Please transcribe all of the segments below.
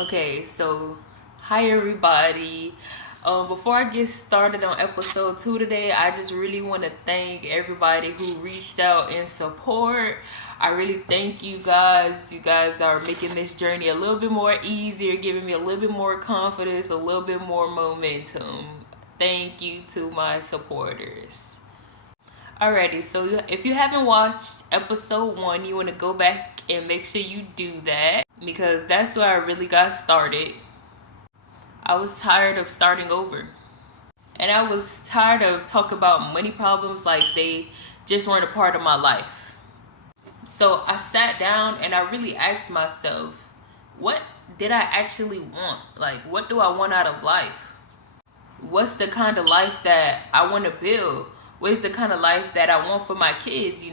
Okay, so hi everybody. Before I get started on episode 2 today, I just really want to thank everybody who reached out in support. I really thank you guys. You guys are making this journey a little bit more easier, giving me a little bit more confidence, a little bit more momentum. Thank you to my supporters. Alrighty, so if you haven't watched episode 1, you want to go back and make sure you do that because that's where I really got started. I was tired of starting over. And I was tired of talking about money problems like they just weren't a part of my life. So I sat down and I really asked myself, what did I actually want? Like, what do I want out of life? What's the kind of life that I want to build? What's the kind of life that I want for my kids,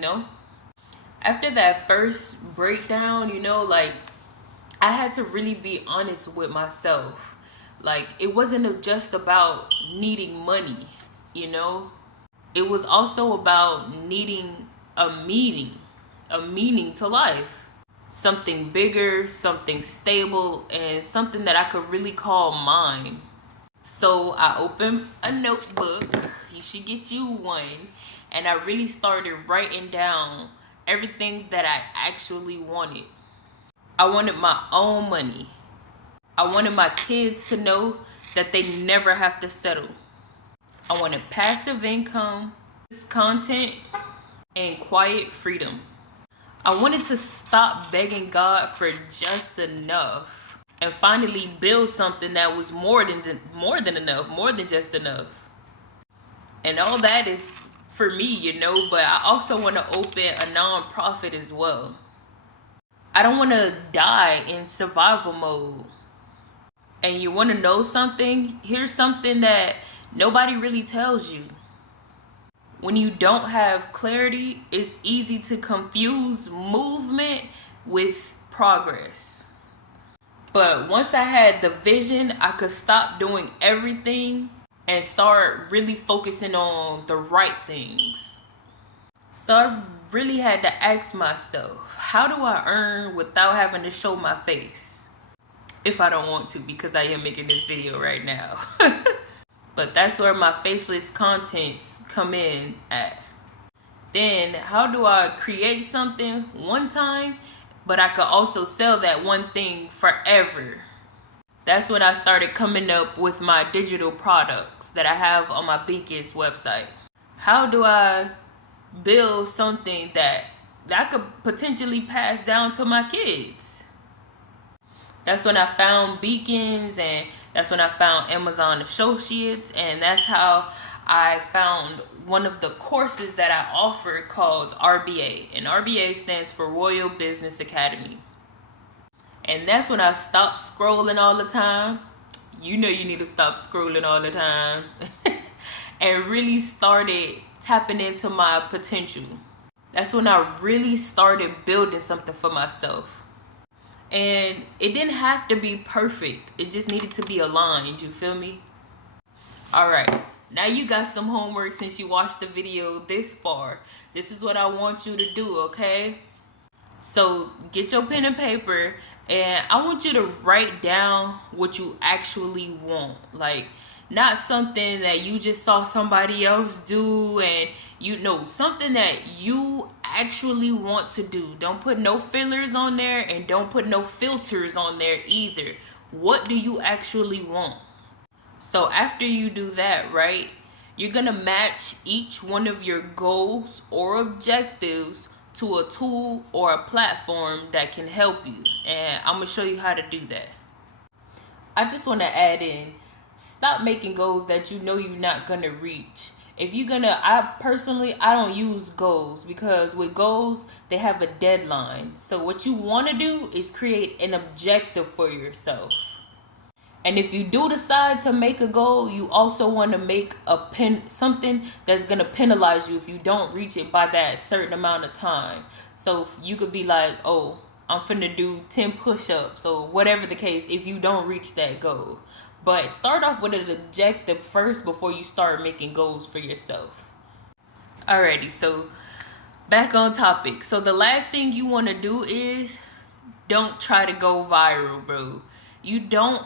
After that first breakdown, like I had to really be honest with myself. Like, it wasn't just about needing money, It was also about needing a meaning to life. Something bigger, something stable, and something that I could really call mine. So I opened a notebook. You should get you one. And I really started writing down everything that I actually wanted. I wanted my own money. I wanted my kids to know that they never have to settle. I wanted passive income, content, and quiet freedom. I wanted to stop begging God for just enough and finally build something that was more than enough, more than just enough. And all that is for me, but I also want to open a non-profit as well. I don't want to die in survival mode. And you want to know something? Here's something that nobody really tells you. When you don't have clarity, it's easy to confuse movement with progress. But once I had the vision, I could stop doing everything and start really focusing on the right things. So I really had to ask myself, how do I earn without having to show my face? If I don't want to, because I am making this video right now. But that's where my faceless contents come in at. Then how do I create something one time, but I could also sell that one thing forever? That's when I started coming up with my digital products that I have on my Banx website. How do I build something that I could potentially pass down to my kids? That's when I found Beacons, and that's when I found Amazon Associates, and that's how I found one of the courses that I offered called RBA. And RBA stands for Royal Business Academy. And that's when I stopped scrolling all the time. You know you need to stop scrolling all the time. And really started tapping into my potential. That's when I really started building something for myself. And it didn't have to be perfect. It just needed to be aligned. You feel me? Alright. Now you got some homework since you watched the video this far. This is what I want you to do, okay? So get your pen and paper, and I want you to write down what you actually want. Like, not something that you just saw somebody else do, and something that you actually want to do. Don't put no fillers on there, and don't put no filters on there either. What do you actually want? So after you do that, right, you're gonna match each one of your goals or objectives to a tool or a platform that can help you. And I'm gonna show you how to do that. I just want to add in, stop making goals that you know you're not gonna reach. If you're gonna, I don't use goals, because with goals, they have a deadline. So what you want to do is create an objective for yourself. And if you do decide to make a goal, you also want to make something that's going to penalize you if you don't reach it by that certain amount of time. So you could be like, oh, I'm finna do 10 push-ups or whatever the case if you don't reach that goal. But start off with an objective first before you start making goals for yourself. Alrighty, so back on topic. So the last thing you want to do is don't try to go viral, bro. You don't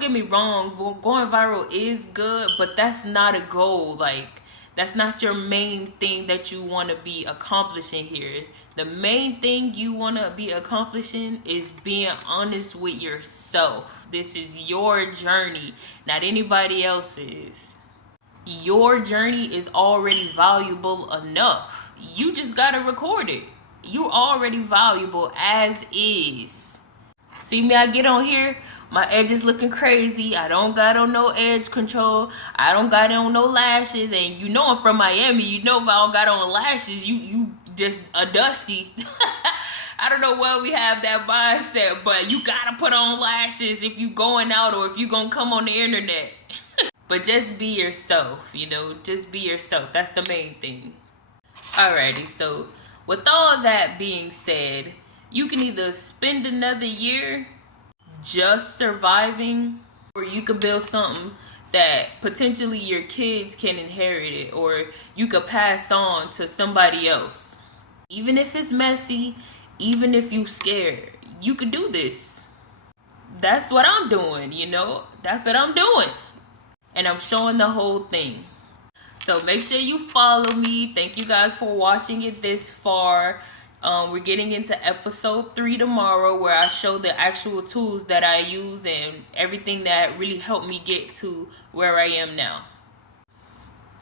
get me wrong, going viral is good, but that's not a goal. Like, that's not your main thing that you want to be accomplishing here. The main thing you want to be accomplishing is being honest with yourself. This is your journey, not anybody else's. Your journey is already valuable enough. You just got to record it. You already valuable as is. See me, I get on here, my edge is looking crazy. I don't got on no edge control. I don't got on no lashes. And you know I'm from Miami. You know if I don't got on lashes, you just a dusty. I don't know why we have that mindset, but you gotta put on lashes if you going out or if you gonna come on the internet. But just be yourself, just be yourself. That's the main thing. Alrighty, so with all that being said, you can either spend another year just surviving, or you could build something that potentially your kids can inherit it, or you could pass on to somebody else. Even if it's messy, even if you scared, you could do this. That's what I'm doing, That's what I'm doing. And I'm showing the whole thing. So make sure you follow me. Thank you guys for watching it this far. We're getting into episode 3 tomorrow, where I show the actual tools that I use and everything that really helped me get to where I am now.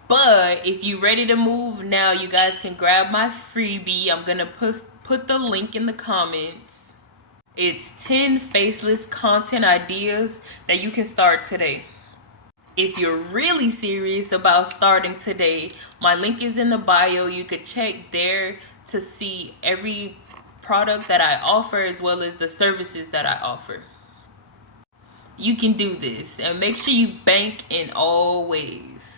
But if you're ready to move now, you guys can grab my freebie. I'm going to put the link in the comments. It's 10 faceless content ideas that you can start today. If you're really serious about starting today, my link is in the bio. You could check there to see every product that I offer, as well as the services that I offer. You can do this, and make sure you bank in all ways.